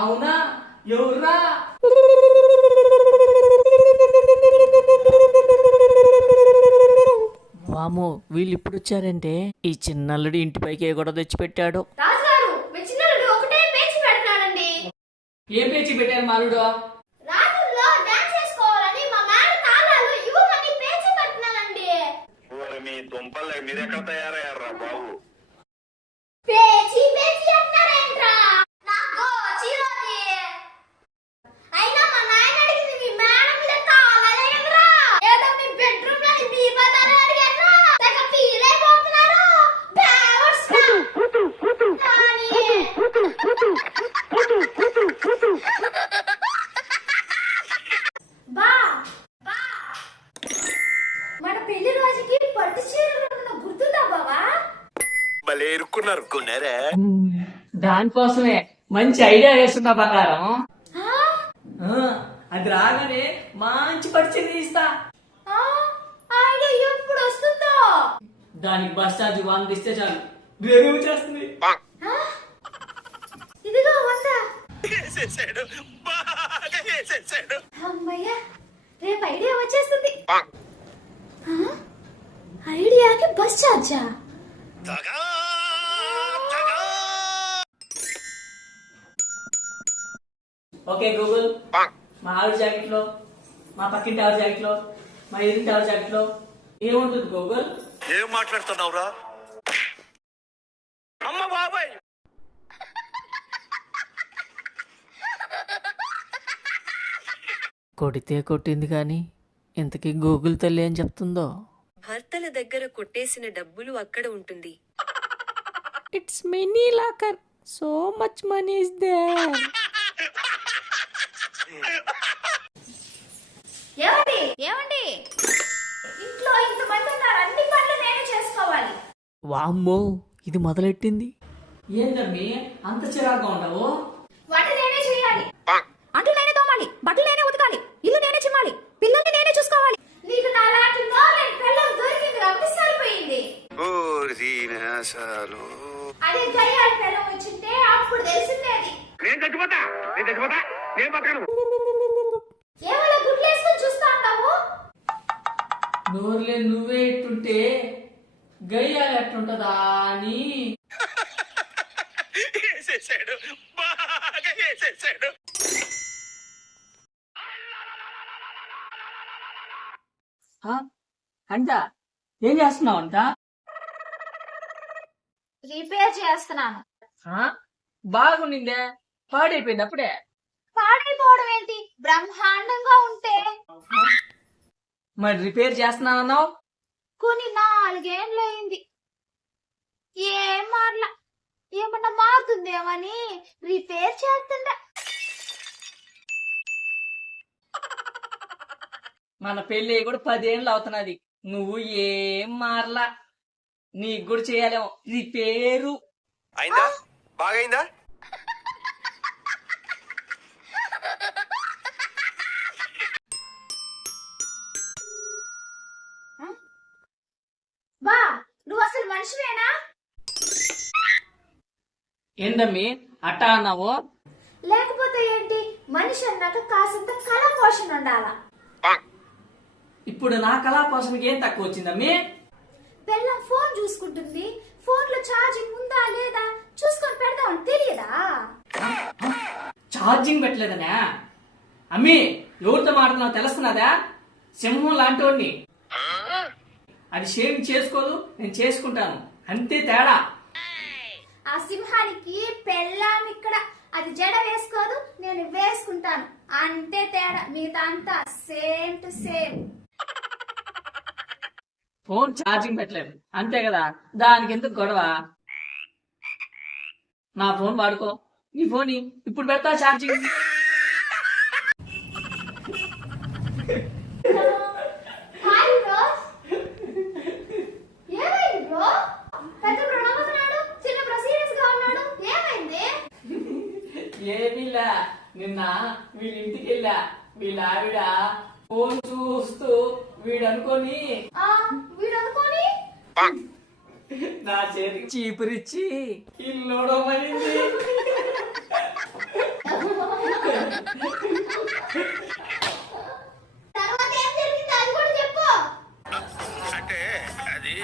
అవునా? ఎవర్రా? వామో వీళ్ళు ఇప్పుడు వచ్చారంటే ఈ చిన్నల్లుడు ఇంటిపైకి ఏ గొడవ తెచ్చిపెట్టాడు. రాజుగారు మీ చిన్నలుడు ఒకటే పేచి పెడుతున్నాడండి. ఏం పేచి పెట్టారు మాలుడు రాత్రుల్లో డాన్స్ చేసుకోవాలని మా మేడ తాళాలు ఇవ్వమని పేచి పెడుతున్నానండి ఓరి మీ దుంపలు మీరెక్కడ తయారయ్యారా? భలే ఇరుక్కున్నారు. కొన్నారా దానికోసమే మంచి ఐడియా వేస్తున్నా బంగారం. ఆ? ఆ, అది రాగానే మంచి పరిచయం తీస్తా. ఐడియా ఎప్పుడు వస్తుందో? దానికి బస్ ఛార్జ్ వంద ఇస్తే చాలు. రేపు వచ్చేస్తుంది. ఆ? ఇదిగో వందా. వేసేసాడు బాగా వేసేసాడు అమ్మయ్యా రేపు ఐడియా వచ్చేస్తుంది. ఆ? ఐడియాకి బస్ ఛార్జా? తగా. Okay Google. మా ఆవిడ జాకెట్లో మా పక్కింటి ఆవిడ జాకెట్లో మా ఎదురింటి ఆవిడ జాకెట్లో ఏముంటుంది గూగుల్? ఏం మాట్లాడుతున్నావురా? అమ్మ బాబాయ్! కొడితే కొట్టింది కానీ ఇంతకీ గూగుల్ తల్లి ఏం చెప్తుందో? భర్తల దగ్గర కొట్టేసిన డబ్బులు అక్కడ ఉంటుంది. It's mini locker so much money is there ఏమండి? ఏమండి? ఇంట్లో ఇంతమంది ఉన్నారు. అన్ని పనులు నేనే చేసుకోవాలి. వామ్మో ఇది మొదలెట్టింది? ఏందమ్మి అంత చిరాగ్గా ఉండవు వంట నేనే చేయాలి. అంట్లు నేనే తోమాలి. బట్టలు నేనే ఉతకాలి. ఇల్లు నేనే చిమ్మాలి. పిల్లల్ని నేనే చూసుకోవాలి. నీకు నా లాంటి పిల్లలు దొరికింది కాబట్టి సరిపోయింది. అదే గయ్యాలి పిల్లం వచ్చింటే అప్పుడు తెలిసిందే అది నేను చచ్చిపోతా. నేను చచ్చిపోతా. నోరులే నువ్వే ఇట్టుంటే గయ్యాలు ఎట్టుంటదా అని? అంట ఏం చేస్తున్నావు అంట రిపేర్ చేస్తున్నాను. ఆ? బాగుండిందే పాడైపోయింది అప్పుడే. పాడైపోవడం ఏంటి? బ్రహ్మాండంగా ఉంటే? మరి రిపేర్ చేస్తున్నానన్నావు? కొన్ని నాలుగేళ్ళు అయింది. ఏం మారలా ఏమన్నా మారుతుందేమని రిపేర్ చేస్తుండే మన పెళ్ళి కూడా పదేళ్ళు అవుతున్నది. నువ్వు ఏం మారలా? నీకు కూడా చేయాలేమో. రిపేరు. అయిందా? బాగైందా? మనిషివేనా? ఏందమ్మి? అట్టా అన్నావు? లేకపోతే ఏంటి? మనిషి అన్నాక కాసింత కళ పోషణ ఉండాలా? ఇప్పుడు నా కళా పోషణకి ఏం తక్కువ వచ్చిందమ్మి? పిల్లం ఫోన్ చూసుకుంటుంది. ఫోన్లో ఛార్జింగ్ ఉందా లేదా? చూసుకొని పెడదామని తెలియదా? ఛార్జింగ్ పెట్టలేదనా? అమ్మి ఎవరితో మాట్లాడుతున్నావు? తెలుస్తున్నదా? సింహం లాంటి వాడిని అది షేవింగ్ చేసుకోదు నేను చేసుకుంటాను. అంతే తేడా. ఆ సింహానికి పెళ్ళాం ఇక్కడ. అది జడ వేసుకోదు నేను వేసుకుంటాను. అంతే తేడా. మిగతా అంతా same to same phone charging పెట్టలేదు అంతే కదా. దానికి ఎందుకు గొడవ? నా ఫోన్ వాడుకో. నీ ఫోన్ ఇప్పుడు పెడతా ఛార్జింగ్ నిన్నా వీళ్ళ వెళ్ళా వీళ్ళ ఆవిడ ఫోన్ చూస్తూ వీడనుకొని వీడనుకొని? నా చేతికి చీపురిచ్చి. ఇల్లుడమైంది అంటే అది